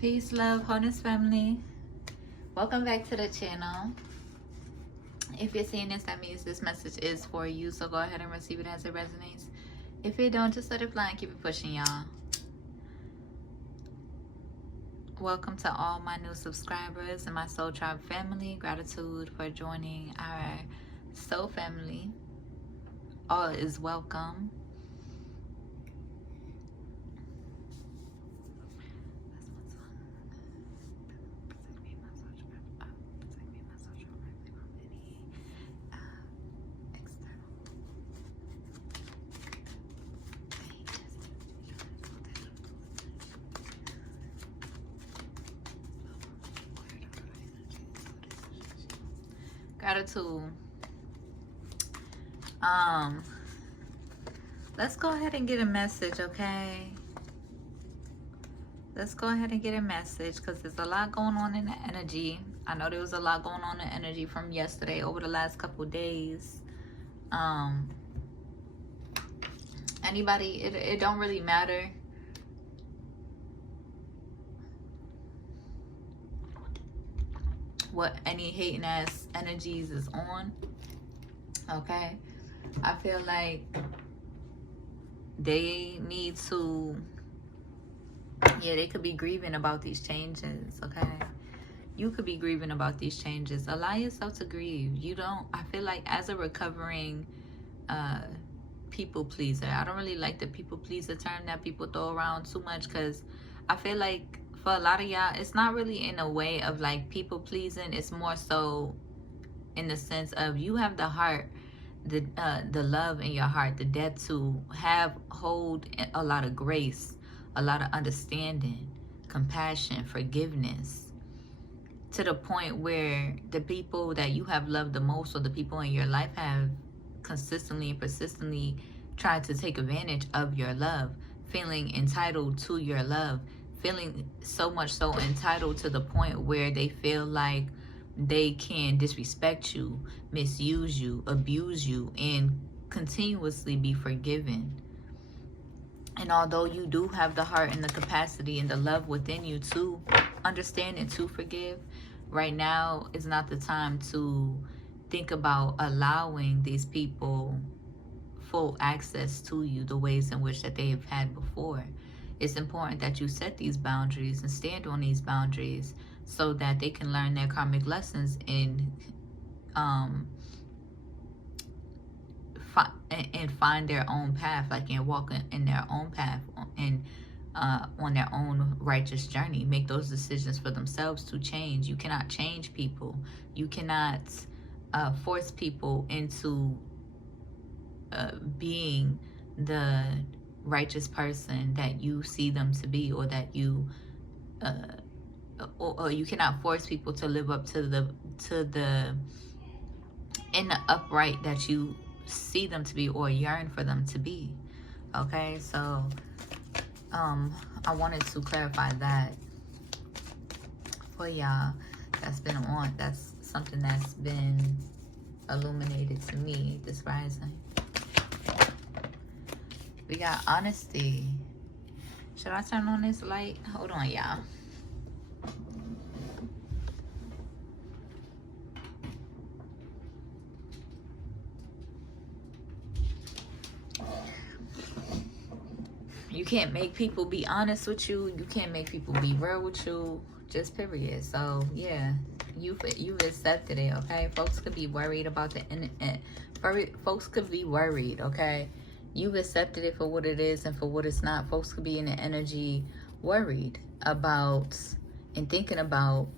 Peace, love, wholeness, family. Welcome back to the channel. If you're seeing this, that means this message is for you. So go ahead and receive it as it resonates. If it don't, just let it fly and keep it pushing, y'all. Welcome to all my new subscribers and my Soul Tribe family. Gratitude for joining our soul family. All is welcome. Gratitude. Let's go ahead and get a message, okay? Let's go ahead and get a message because there's a lot going on in the energy. I know there was a lot going on in the energy from yesterday over the last couple days. Anybody, it don't really matter what any hating ass energies is on, okay? I feel like they need to, yeah, they could be grieving about these changes, okay? You could be grieving about these changes. Allow yourself to grieve. You don't, I feel like as a recovering people pleaser, I don't really like the people pleaser term that people throw around too much, because I feel like for a lot of y'all, it's not really in a way of like people pleasing. It's more so in the sense of you have the heart, the love in your heart, the depth to hold a lot of grace, a lot of understanding, compassion, forgiveness, to the point where the people that you have loved the most, or the people in your life, have consistently and persistently tried to take advantage of your love, feeling entitled to your love, feeling so much so entitled to the point where they feel like they can disrespect you, misuse you, abuse you, and continuously be forgiven. And although you do have the heart and the capacity and the love within you to understand and to forgive, right now is not the time to think about allowing these people full access to you the ways in which that they have had before. It's important that you set these boundaries and stand on these boundaries so that they can learn their karmic lessons and find their own path, like, and walk in their own path and on their own righteous journey. Make those decisions for themselves to change. You cannot change people. You cannot force people into being the righteous person that you see them to be, or that you or you cannot force people to live up to the in the upright that you see them to be or yearn for them to be. Okay, so I wanted to clarify that for y'all. That's something that's been illuminated to me this rising. We got honesty. Should I turn on this light? Hold on, y'all. You can't make people be honest with you. You can't make people be real with you. Just period. So yeah, you've accepted it. Okay, folks could be worried about the internet. Folks could be worried. Okay, you've accepted it for what it is and for what it's not. Folks could be in the energy worried about and thinking about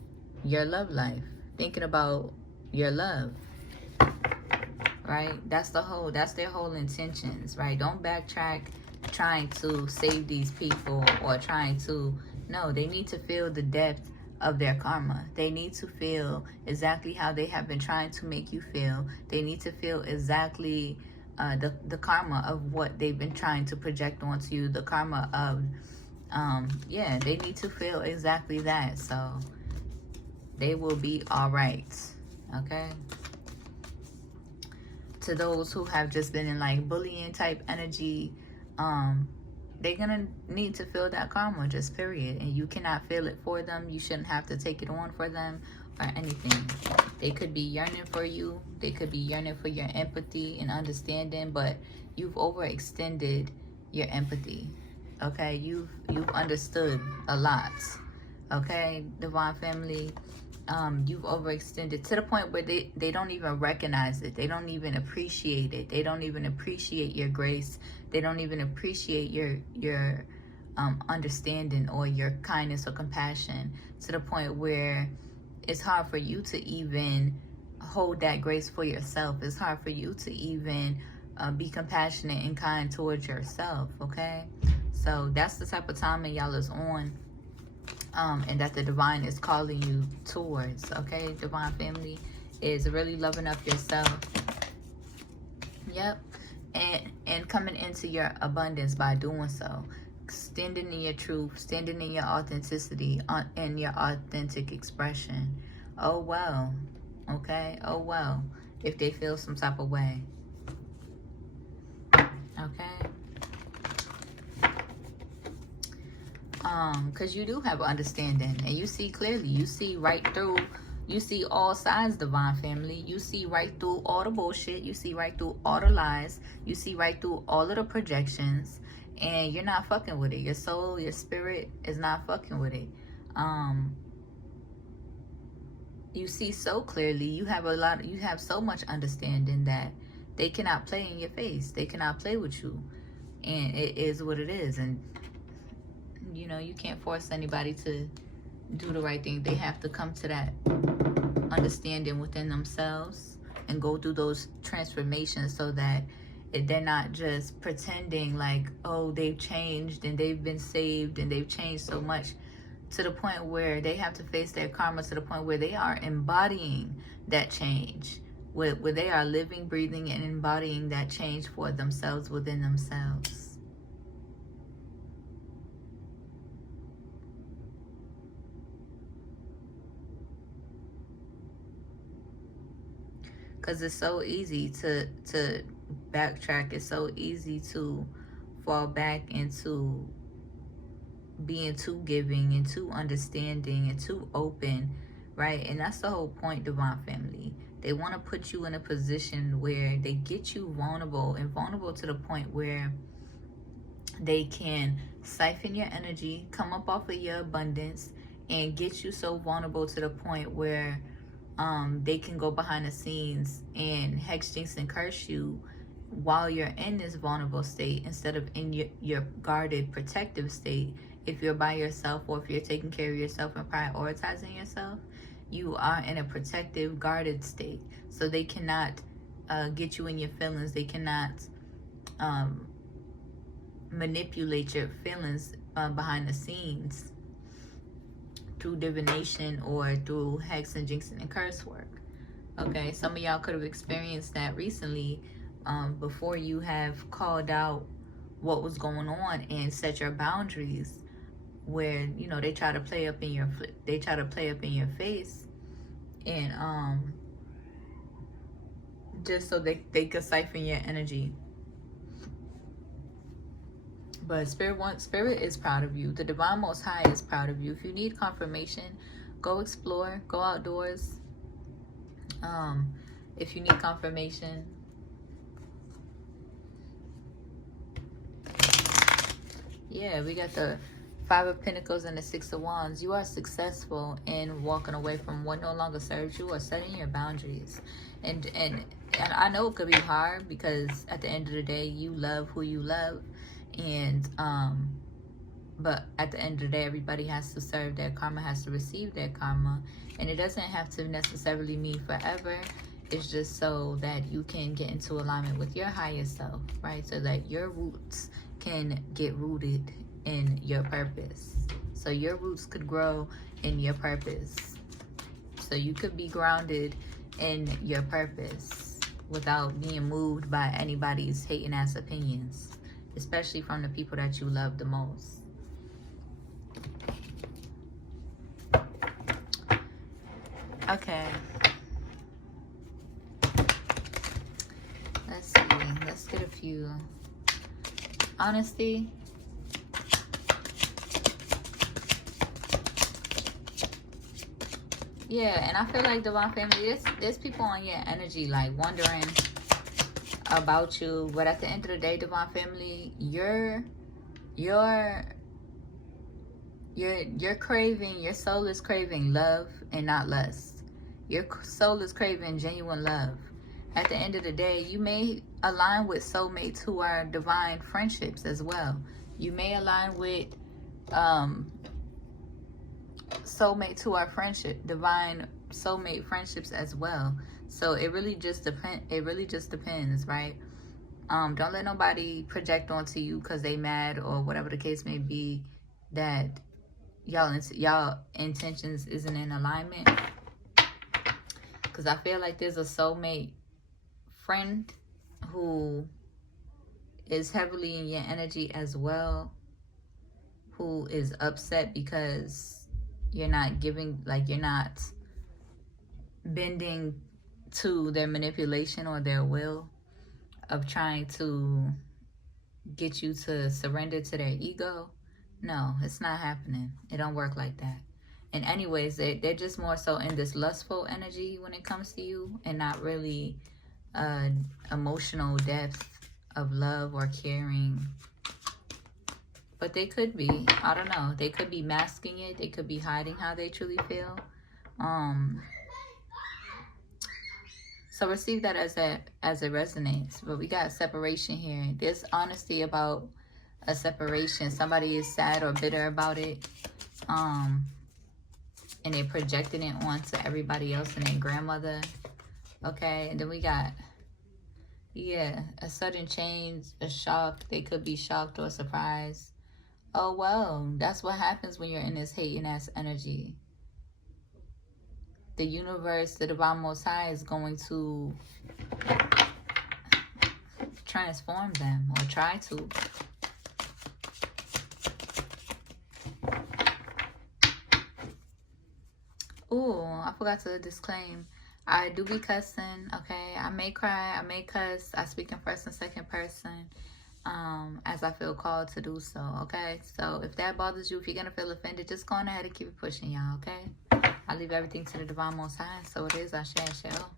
your love life, thinking about your love. Right? That's their whole intentions. Right? Don't backtrack trying to save these people or trying to, no, they need to feel the depth of their karma. They need to feel exactly how they have been trying to make you feel. They need to feel exactly the karma of what they've been trying to project onto you, the karma of yeah, they need to feel exactly that. So they will be all right. Okay, to those who have just been in like bullying type energy, they're gonna need to feel that karma, just period. And you cannot feel it for them. You shouldn't have to take it on for them or anything. They could be yearning for you. They could be yearning for your empathy and understanding, but you've overextended your empathy. Okay, you've understood a lot. Okay, divine family, you've overextended to the point where they don't even recognize it. They don't even appreciate it. They don't even appreciate your grace. They don't even appreciate your understanding or your kindness or compassion, to the point where it's hard for you to even hold that grace for yourself. It's hard for you to even be compassionate and kind towards yourself. Okay, so that's the type of time that y'all is on, and that the divine is calling you towards. Okay, divine family, is really loving up yourself. Yep. And coming into your abundance by doing so, standing in your truth, standing in your authenticity, in your authentic expression. Oh well. Okay, oh well, if they feel some type of way. Okay, because you do have understanding, and you see clearly. You see right through. You see all sides, divine family. You see right through all the bullshit. You see right through all the lies. You see right through all of the projections, and you're not fucking with it. Your soul, your spirit is not fucking with it. You see so clearly. You have so much understanding that they cannot play in your face. They cannot play with you, and it is what it is. And you know, you can't force anybody to do the right thing. They have to come to that understanding within themselves and go through those transformations, so that they're not just pretending like, oh, they've changed and they've been saved and they've changed so much, to the point where they have to face their karma, to the point where they are embodying that change, where they are living, breathing, and embodying that change for themselves, within themselves. Because it's so easy to backtrack. It's so easy to fall back into being too giving and too understanding and too open, right? And that's the whole point, divine family. They want to put you in a position where they get you vulnerable, and vulnerable to the point where they can siphon your energy, come up off of your abundance, and get you so vulnerable to the point where they can go behind the scenes and hex, jinx, and curse you while you're in this vulnerable state, instead of in your guarded, protective state. If you're by yourself, or if you're taking care of yourself and prioritizing yourself, you are in a protective, guarded state. So they cannot get you in your feelings. They cannot manipulate your feelings behind the scenes through divination or through hex and jinxing and curse work. Okay, some of y'all could have experienced that recently, before you have called out what was going on and set your boundaries, where, you know, they try to play up in your face, and just so they could siphon your energy. But spirit is proud of you. The divine most high is proud of you. If you need confirmation, go explore, go outdoors. If you need confirmation, yeah, we got the Five of Pentacles and the Six of Wands. You are successful in walking away from what no longer serves you, or setting your boundaries. And I know it could be hard, because at the end of the day, you love who you love. And but at the end of the day, everybody has to serve their karma, has to receive their karma. And it doesn't have to necessarily mean forever. It's just so that you can get into alignment with your higher self, right? So that your roots can get rooted in your purpose. So your roots could grow in your purpose. So you could be grounded in your purpose without being moved by anybody's hating ass opinions, especially from the people that you love the most. Okay. Let's see. Let's get a few. Honesty. Yeah, and I feel like divine family, there's people on your energy like wondering about you, but at the end of the day, divine family, you're you're craving, your soul is craving love and not lust. Your soul is craving genuine love. At the end of the day, you may align with soulmates who are divine friendships as well. You may align with um soulmates who are divine soulmate friendships as well. So it really just depends, right? Don't let nobody project onto you because they mad or whatever the case may be, that y'all intentions isn't in alignment. Because I feel like there's a soulmate friend who is heavily in your energy as well, who is upset because you're not bending to their manipulation or their will of trying to get you to surrender to their ego. No, it's not happening. It don't work like that. And anyways, they're just more so in this lustful energy when it comes to you, and not really emotional depth of love or caring. But they could be, I don't know, they could be masking it. They could be hiding how they truly feel. So receive that as it resonates. But we got separation here. There's honesty about a separation. Somebody is sad or bitter about it. And they're projecting it onto everybody else and their grandmother. Okay, and then we got, yeah, a sudden change, a shock. They could be shocked or surprised. Oh, well, that's what happens when you're in this hating ass energy. The universe, the divine most high, is going to transform them, or try to. Ooh, I forgot to disclaim. I do be cussing, okay? I may cry, I may cuss. I speak in first and second person as I feel called to do so, okay? So if that bothers you, if you're going to feel offended, just go on ahead and keep it pushing, y'all, okay? I leave everything to the divine most high. So it is, I shall.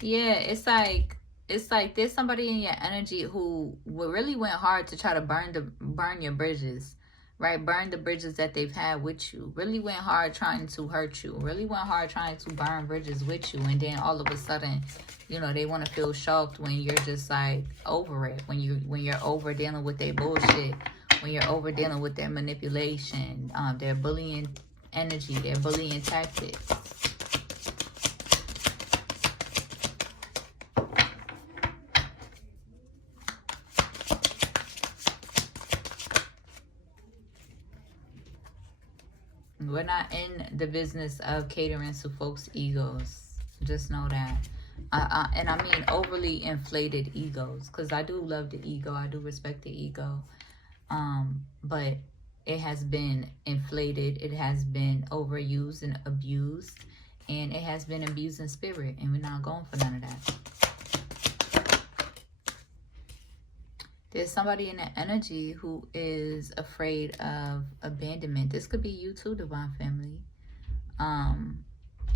Yeah, it's like there's somebody in your energy who really went hard to try to burn your bridges, right? Burn the bridges that they've had with you. Really went hard trying to hurt you. Really went hard trying to burn bridges with you. And then all of a sudden, you know, they want to feel shocked when you're just like over it. When you're over dealing with their bullshit. When you're over dealing with their manipulation, their bullying energy, their bullying tactics. We're not in the business of catering to folks' egos. Just know that. And I mean overly inflated egos. Because I do love the ego. I do respect the ego. But it has been inflated. It has been overused and abused. And it has been abused in spirit. And we're not going for none of that. There's somebody in the energy who is afraid of abandonment. This could be you too, divine family. And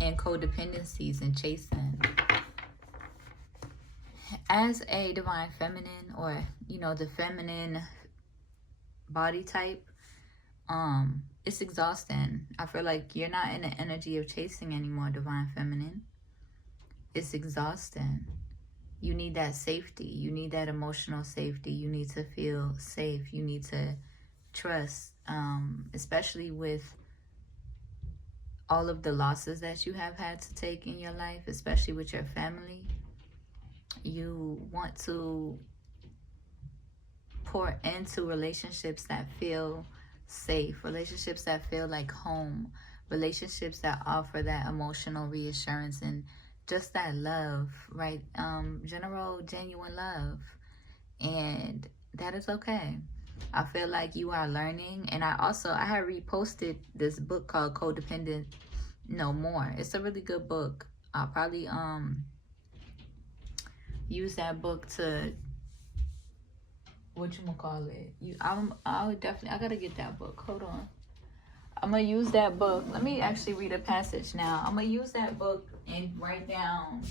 codependencies and chasing. As a divine feminine, or, you know, the feminine body type, it's exhausting. I feel like you're not in the energy of chasing anymore, divine feminine. It's exhausting. You need that safety. You need that emotional safety. You need to feel safe. You need to trust, especially with all of the losses that you have had to take in your life, especially with your family. You want to pour into relationships that feel safe, relationships that feel like home, relationships that offer that emotional reassurance and just that love, right? General, genuine love. And that is okay. I feel like you are learning. And I had reposted this book called Codependent No More. It's a really good book. I'll probably use that book to whatchamacallit. I would definitely, I gotta get that book. Hold on. I'm gonna use that book. Let me actually read a passage now. I'm gonna use that book and write down.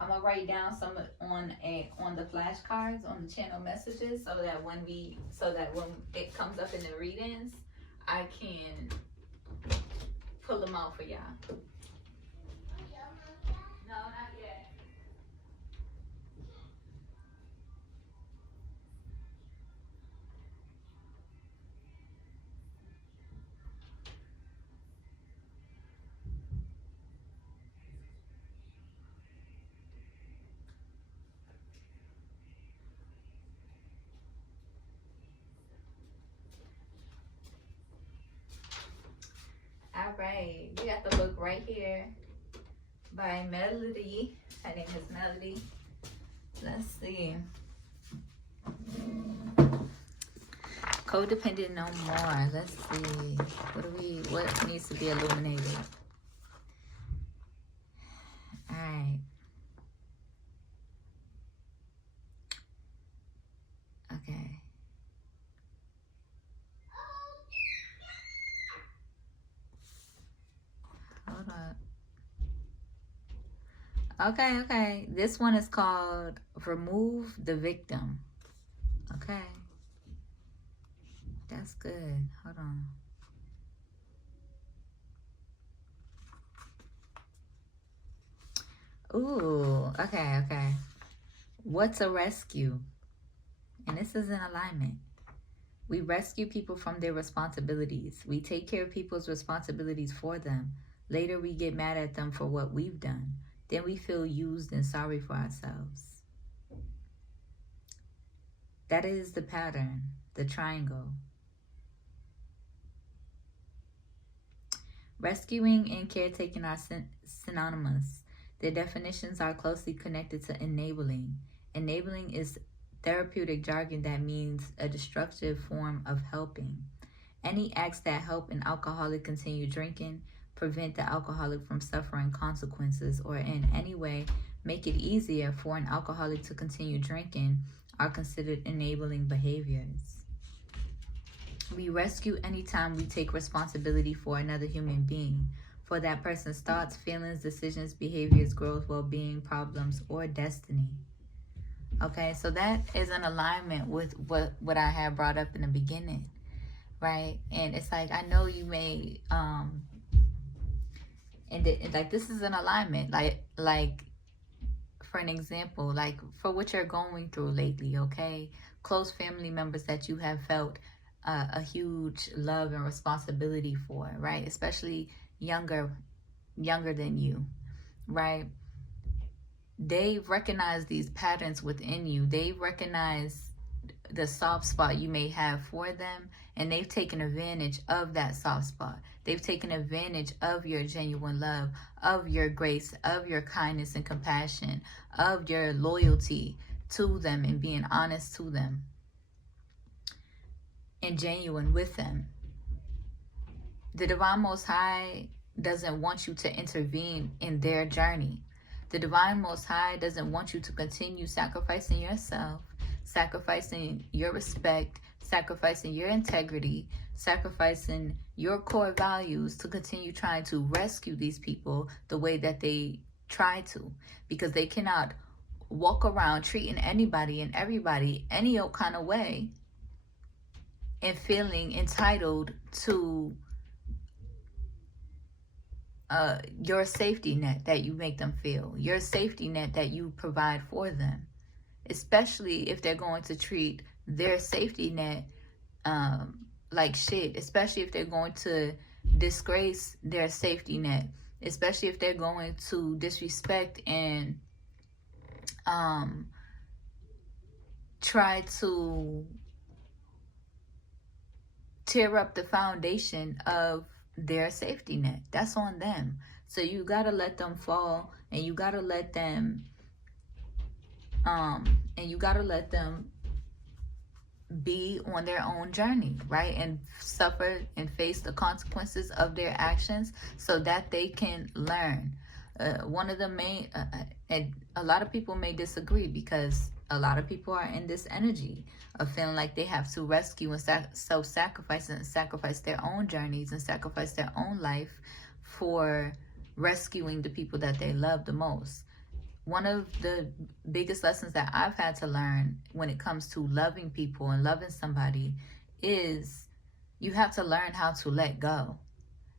I'm gonna write down some on the flashcards on the channel messages, so that when it comes up in the readings, I can pull them out for y'all. No, not yet. All right, we got the book right here by Melody. Her name is Melody. Let's see. Codependent no more. Let's see. What needs to be illuminated? All right. Okay. Hold up. Okay. This one is called Remove the Victim. Okay. That's good. Hold on. Ooh, okay. What's a rescue? And this is in alignment. We rescue people from their responsibilities. We take care of people's responsibilities for them. Later, we get mad at them for what we've done. Then we feel used and sorry for ourselves. That is the pattern, the triangle. Rescuing and caretaking are synonymous. Their definitions are closely connected to enabling. Enabling is therapeutic jargon that means a destructive form of helping. Any acts that help an alcoholic continue drinking, prevent the alcoholic from suffering consequences, or in any way make it easier for an alcoholic to continue drinking are considered enabling behaviors. We rescue anytime we take responsibility for another human being, for that person's thoughts, feelings, decisions, behaviors, growth, well-being, problems, or destiny. Okay, so that is in alignment with what I had brought up in the beginning, right? And it's like, I know you may, like this is in alignment, like for an example, like for what you're going through lately, okay? Close family members that you have felt a huge love and responsibility for, right? Especially younger than you, right? They recognize these patterns within you. They recognize the soft spot you may have for them, and they've taken advantage of that soft spot. They've taken advantage of your genuine love, of your grace, of your kindness and compassion, of your loyalty to them and being honest to them and genuine with them. The Divine Most High doesn't want you to intervene in their journey. The Divine Most High doesn't want you to continue sacrificing yourself, sacrificing your respect, sacrificing your integrity, sacrificing your core values to continue trying to rescue these people the way that they try to, because they cannot walk around treating anybody and everybody any old kind of way and feeling entitled to your safety net that you make them feel, your safety net that you provide for them, especially if they're going to treat their safety net like shit, especially if they're going to disgrace their safety net, especially if they're going to disrespect and try to tear up the foundation of their safety net. That's on them. So you gotta let them fall, and you gotta let them be on their own journey, right? And suffer and face the consequences of their actions so that they can learn. One of the main, and a lot of people may disagree because a lot of people are in this energy of feeling like they have to rescue and self-sacrifice and sacrifice their own journeys and sacrifice their own life for rescuing the people that they love the most. One of the biggest lessons that I've had to learn when it comes to loving people and loving somebody is you have to learn how to let go.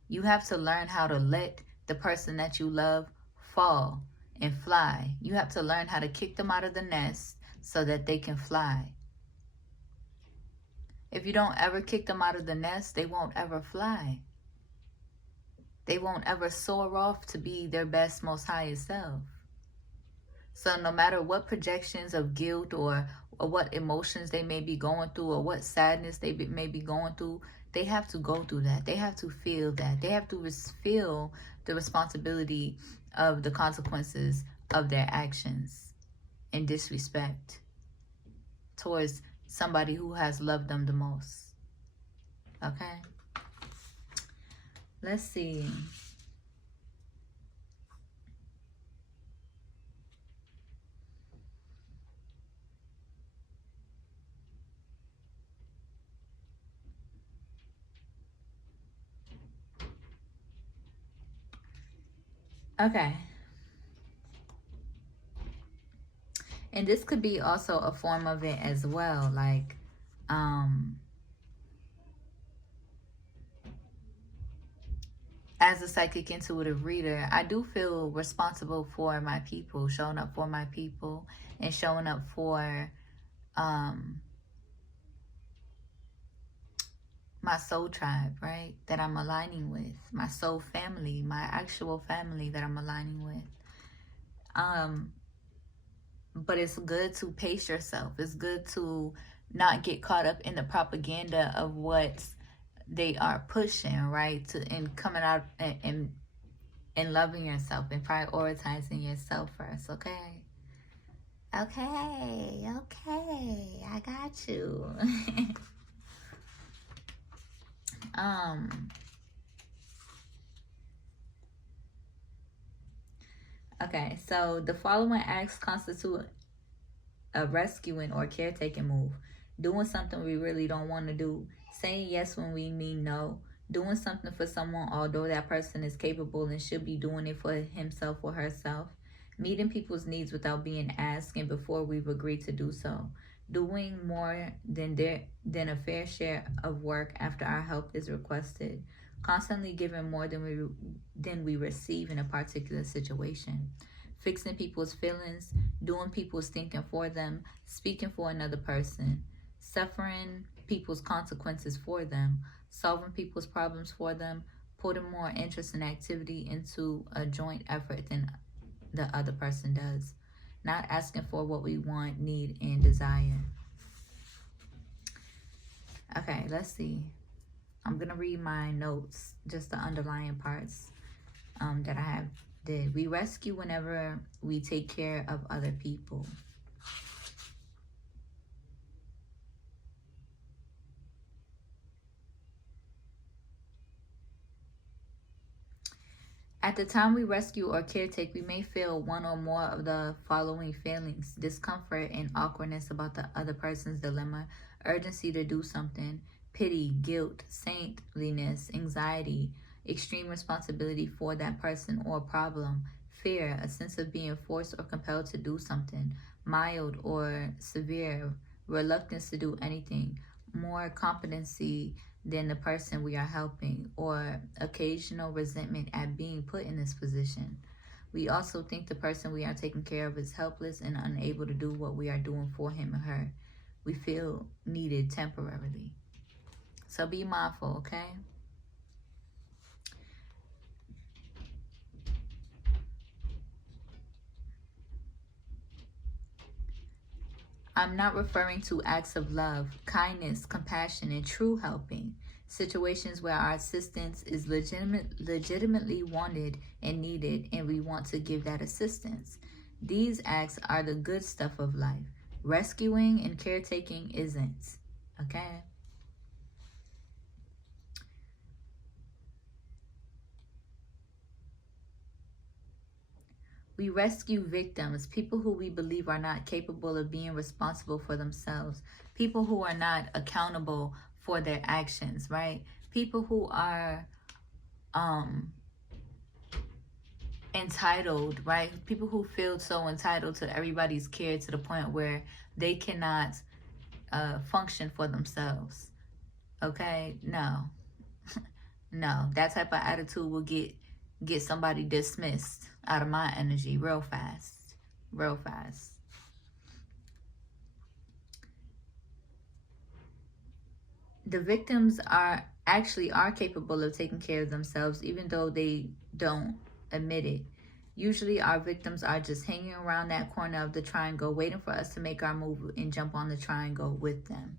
You have to learn how to let the person that you love fall and fly. You have to learn how to kick them out of the nest so that they can fly. If you don't ever kick them out of the nest, they won't ever fly. They won't ever soar off to be their best, most highest self. So no matter what projections of guilt or what emotions they may be going through or what sadness they may be going through, they have to go through that. They have to feel that. They have to feel the responsibility of the consequences of their actions and disrespect towards somebody who has loved them the most. Okay? Let's see. Okay. And this could be also a form of it as well. Like, as a psychic intuitive reader, I do feel responsible for my people, showing up for my people and showing up for my soul tribe, right? That I'm aligning with, my soul family, my actual family that I'm aligning with. But it's good to pace yourself. It's good to not get caught up in the propaganda of what they are pushing, right? And coming out and loving yourself and prioritizing yourself first, okay? Okay, I got you. Okay, so the following acts constitute a rescuing or caretaking move. Doing something we really don't want to do. Saying yes when we mean no. Doing something for someone although that person is capable and should be doing it for himself or herself. Meeting people's needs without being asked and before we've agreed to do so. Doing more than a fair share of work after our help is requested. Constantly giving more than we receive in a particular situation. Fixing people's feelings, doing people's thinking for them, speaking for another person, suffering people's consequences for them, solving people's problems for them, putting more interest and activity into a joint effort than the other person does, not asking for what we want, need, and desire. Okay, let's see. I'm going to read my notes, just the underlying parts that I have did. We rescue whenever we take care of other people. At the time we rescue or caretake, we may feel one or more of the following feelings: discomfort and awkwardness about the other person's dilemma, urgency to do something, pity, guilt, saintliness, anxiety, extreme responsibility for that person or problem, fear, a sense of being forced or compelled to do something, mild or severe, reluctance to do anything, more competency than the person we are helping, or occasional resentment at being put in this position. We also think the person we are taking care of is helpless and unable to do what we are doing for him or her. We feel needed temporarily. So be mindful, okay? I'm not referring to acts of love, kindness, compassion, and true helping. Situations where our assistance is legitimately wanted and needed, and we want to give that assistance. These acts are the good stuff of life. Rescuing and caretaking isn't. Okay? We rescue victims, people who we believe are not capable of being responsible for themselves, people who are not accountable for their actions, right? People who are entitled, right? People who feel so entitled to everybody's care to the point where they cannot function for themselves. Okay? No. No. That type of attitude will get somebody dismissed out of my energy real fast. Real fast. The victims are capable of taking care of themselves, even though they don't admit it. Usually our victims are just hanging around that corner of the triangle waiting for us to make our move and jump on the triangle with them.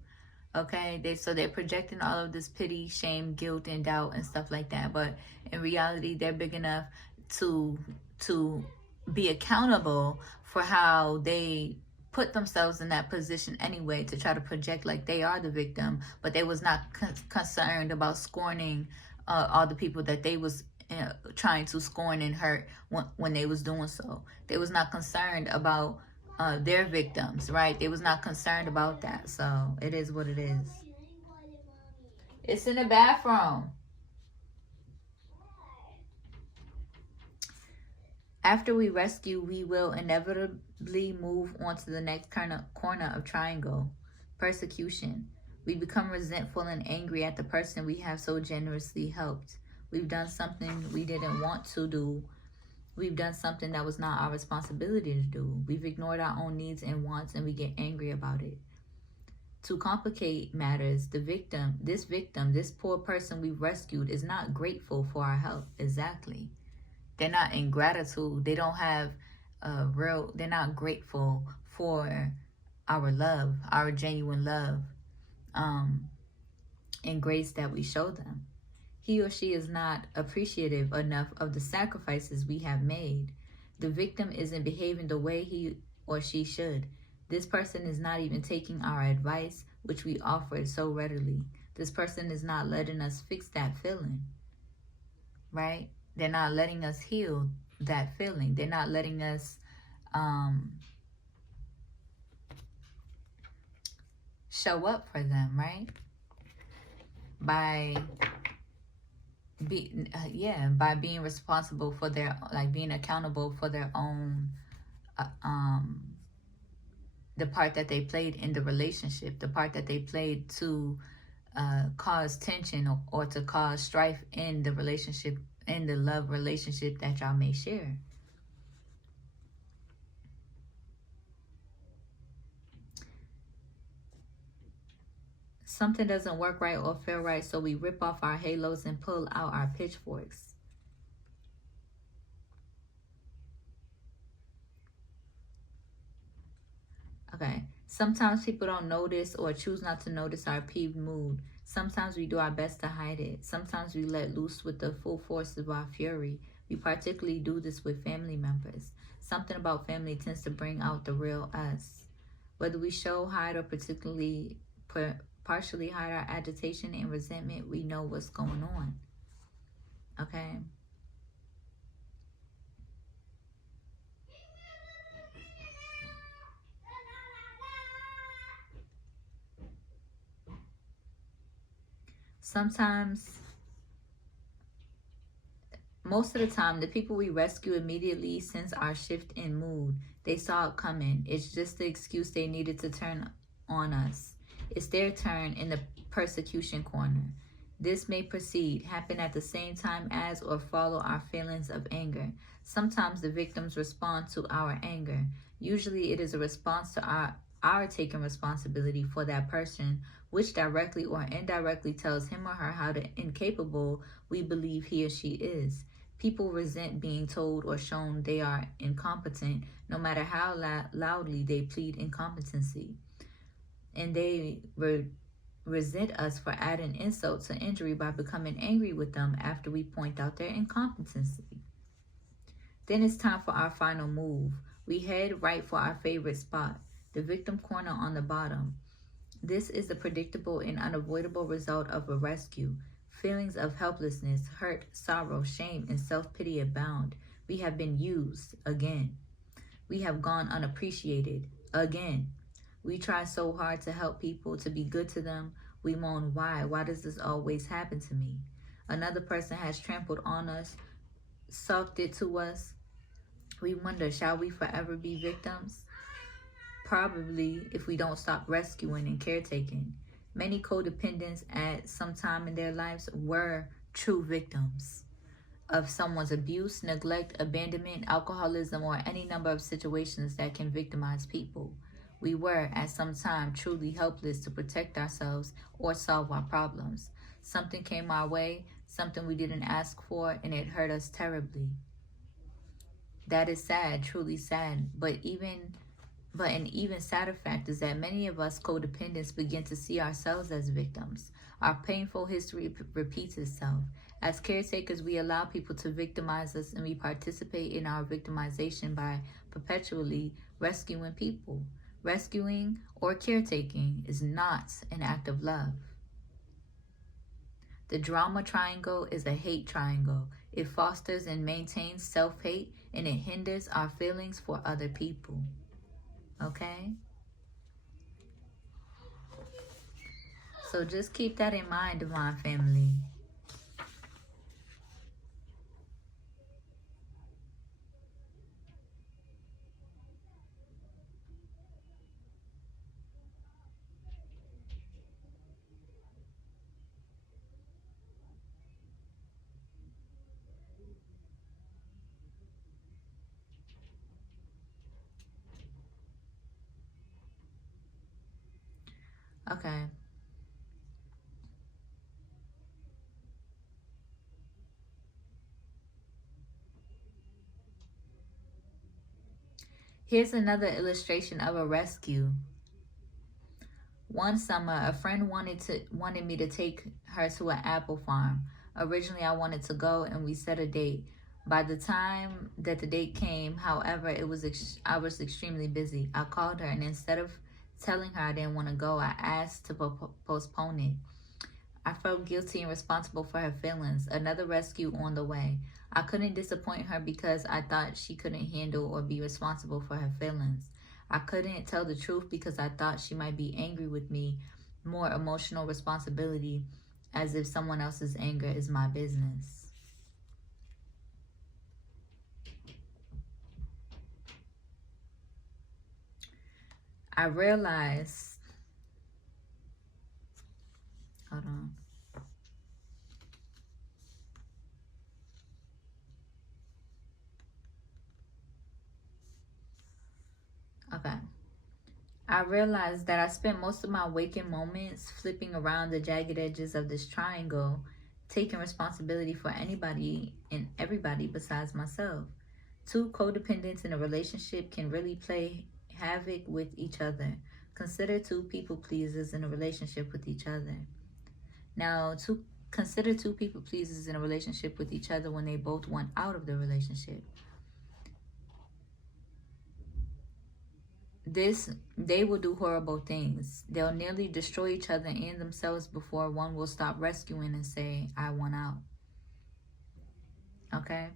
Okay, they're projecting all of this pity, shame, guilt, and doubt and stuff like that, but in reality they're big enough to be accountable for how they put themselves in that position anyway, to try to project like they are the victim, but they was not concerned about scorning all the people that they was trying to scorn and hurt when they was doing so. They was not concerned about their victims, right? They was not concerned about that. So it is what it is. It's in the bathroom. After we rescue, we will inevitably move on to the next corner of triangle. Persecution. We become resentful and angry at the person we have so generously helped. We've done something we didn't want to do. We've done something that was not our responsibility to do. We've ignored our own needs and wants, and we get angry about it. To complicate matters, this poor person we've rescued is not grateful for our help. Exactly. They're not in gratitude. They don't have they're not grateful for our love, our genuine love, and grace that we show them. He or she is not appreciative enough of the sacrifices we have made. The victim isn't behaving the way he or she should. This person is not even taking our advice, which we offered so readily. This person is not letting us fix that feeling, right? They're not letting us heal that feeling. They're not letting us show up for them, right? By being responsible for their, like, being accountable for their own the part that they played in the relationship, the part that they played to cause tension or to cause strife in the relationship, in the love relationship that y'all may share. Something doesn't work right or feel right, so we rip off our halos and pull out our pitchforks. Okay. Sometimes people don't notice or choose not to notice our peeved mood. Sometimes we do our best to hide it. Sometimes we let loose with the full force of our fury. We particularly do this with family members. Something about family tends to bring out the real us. Whether we show, hide, or partially hide our agitation and resentment, we know what's going on. Okay? Sometimes, most of the time, the people we rescue immediately sense our shift in mood. They saw it coming. It's just the excuse they needed to turn on us. It's their turn in the persecution corner. This may happen at the same time as or follow our feelings of anger. Sometimes the victims respond to our anger. Usually it is a response to our taking responsibility for that person, which directly or indirectly tells him or her how incapable we believe he or she is. People resent being told or shown they are incompetent, no matter how loudly they plead incompetency. And they resent us for adding insult to injury by becoming angry with them after we point out their incompetency. Then it's time for our final move. We head right for our favorite spot, the victim corner on the bottom. This is the predictable and unavoidable result of a rescue. Feelings of helplessness, hurt, sorrow, shame, and self-pity abound. We have been used again. We have gone unappreciated again. We try so hard to help people, to be good to them. We moan, why? Why does this always happen to me? Another person has trampled on us, sucked it to us. We wonder, shall we forever be victims? Probably, if we don't stop rescuing and caretaking. Many codependents at some time in their lives were true victims of someone's abuse, neglect, abandonment, alcoholism, or any number of situations that can victimize people. We were, at some time, truly helpless to protect ourselves or solve our problems. Something came our way, something we didn't ask for, and it hurt us terribly. That is sad, truly sad. But an even sadder fact is that many of us codependents begin to see ourselves as victims. Our painful history repeats itself. As caretakers, we allow people to victimize us, and we participate in our victimization by perpetually rescuing people. Rescuing or caretaking is not an act of love. The drama triangle is a hate triangle. It fosters and maintains self-hate, and it hinders our feelings for other people. Okay? So just keep that in mind, divine family. Okay. Here's another illustration of a rescue. One summer, a friend wanted me to take her to an apple farm. Originally, I wanted to go, and we set a date. By the time that the date came, however, I was extremely busy. I called her, and instead of telling her I didn't want to go, I asked to postpone it. I felt guilty and responsible for her feelings. Another rescue on the way. I couldn't disappoint her because I thought she couldn't handle or be responsible for her feelings. I couldn't tell the truth because I thought she might be angry with me. More emotional responsibility, as if someone else's anger is my business. I realized, hold on. Okay. I realized that I spent most of my waking moments flipping around the jagged edges of this triangle, taking responsibility for anybody and everybody besides myself. Two codependents in a relationship can really play havoc with each other. Consider two people pleasers in a relationship with each other. Now, consider two people pleasers in a relationship with each other when they both want out of the relationship. They will do horrible things. They'll nearly destroy each other and themselves before one will stop rescuing and say, I want out. Okay?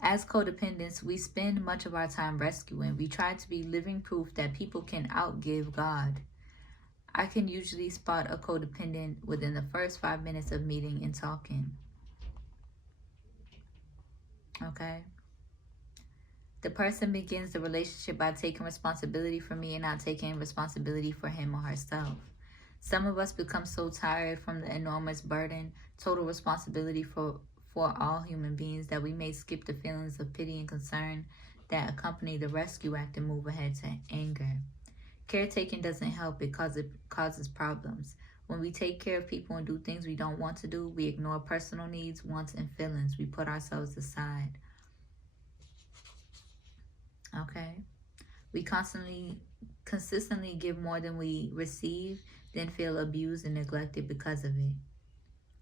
As codependents, we spend much of our time rescuing. We try to be living proof that people can outgive God. I can usually spot a codependent within the first 5 minutes of meeting and talking. Okay? The person begins the relationship by taking responsibility for me and not taking responsibility for him or herself. Some of us become so tired from the enormous burden, total responsibility for all human beings, that we may skip the feelings of pity and concern that accompany the rescue act and move ahead to anger. Caretaking doesn't help because it causes problems. When we take care of people and do things we don't want to do, we ignore personal needs, wants, and feelings. We put ourselves aside. Okay? We consistently give more than we receive, then feel abused and neglected because of it.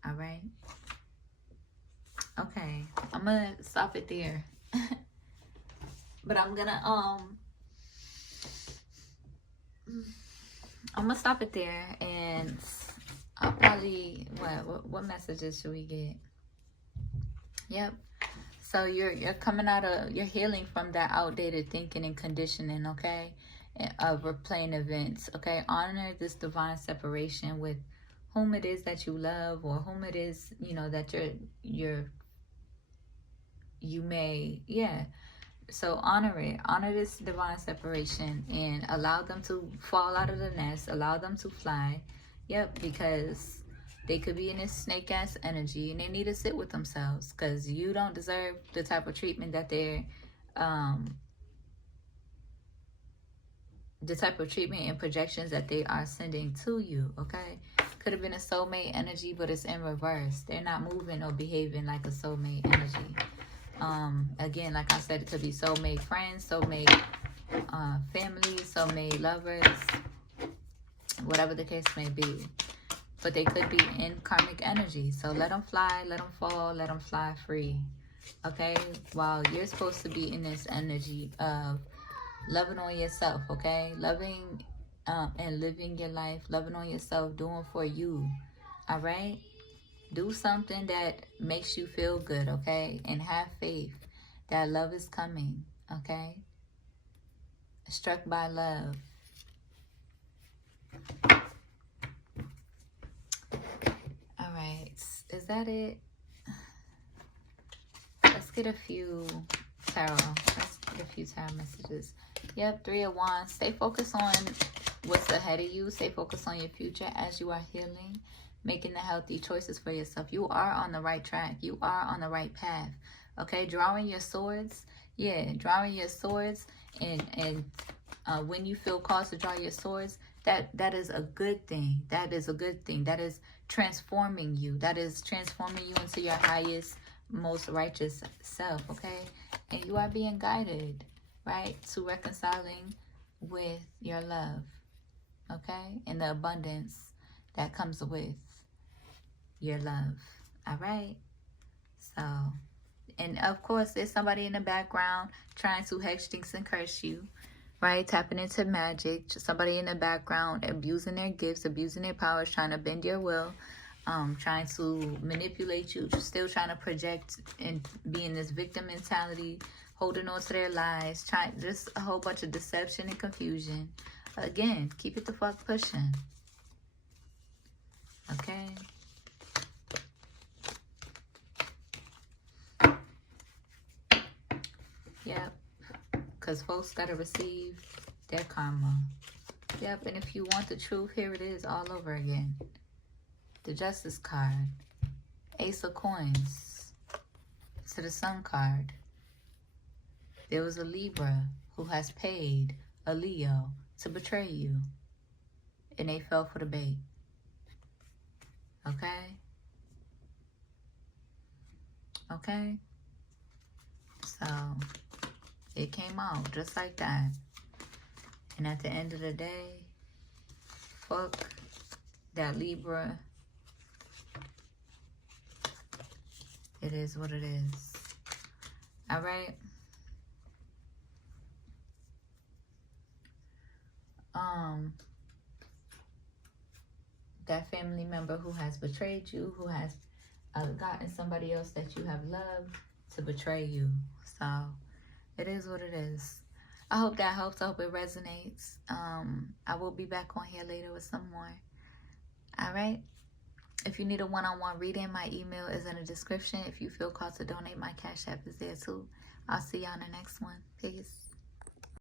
All right? Okay, I'm gonna stop it there. But I'm gonna stop it there, and I'll probably what messages should we get? Yep. So you're coming out of, you're healing from that outdated thinking and conditioning, okay? Of replaying events, okay? Honor this divine separation with whom it is that you love, or whom it is, you know, that you may, yeah. So honor it. Honor this divine separation and allow them to fall out of the nest. Allow them to fly. Yep, because they could be in this snake ass energy and they need to sit with themselves, because you don't deserve the type of treatment that they're, the type of treatment and projections that they are sending to you, okay? Could have been a soulmate energy, but it's in reverse. They're not moving or behaving like a soulmate energy. Again, like I said, it could be soulmate friends, soulmate family, soulmate lovers, whatever the case may be. But they could be in karmic energy. So let them fly, let them fall, let them fly free. Okay? While you're supposed to be in this energy of loving on yourself, okay? Loving and living your life, loving on yourself, doing for you. All right? Do something that makes you feel good, okay? And have faith that love is coming, okay? Struck by love. All right. Is that it? Let's get a few tarot. Let's get a few tarot messages. Yep, 3 of Wands. Stay focused on what's ahead of you. Stay focused on your future as you are healing, making the healthy choices for yourself. You are on the right track. You are on the right path. Okay, drawing your swords. Yeah, drawing your swords. And when you feel called to draw your swords, that is a good thing. That is a good thing. That is transforming you. That is transforming you into your highest, most righteous self, okay? And you are being guided, right, to reconciling with your love, okay? And the abundance that comes with your love, all right? So, and of course, there's somebody in the background trying to hex, jinx, and curse you, right? Tapping into magic. Somebody in the background abusing their gifts, abusing their powers, trying to bend your will, trying to manipulate you, still trying to project and be in this victim mentality, holding on to their lies, just a whole bunch of deception and confusion. Again, keep it the fuck pushing. Okay? Yep. Because folks got to receive their karma. Yep, and if you want the truth, here it is all over again. The Justice card. Ace of Coins. To the Sun card. There was a Libra who has paid a Leo to betray you. And they fell for the bait. Okay? Okay? So, it came out just like that. And at the end of the day, fuck that Libra. It is what it is. All right? That family member who has betrayed you, who has gotten somebody else that you have loved to betray you. So, it is what it is. I hope that helps. I hope it resonates. I will be back on here later with some more. All right? If you need a one-on-one reading, my email is in the description. If you feel called to donate, my Cash App is there too. I'll see y'all in the next one. Peace.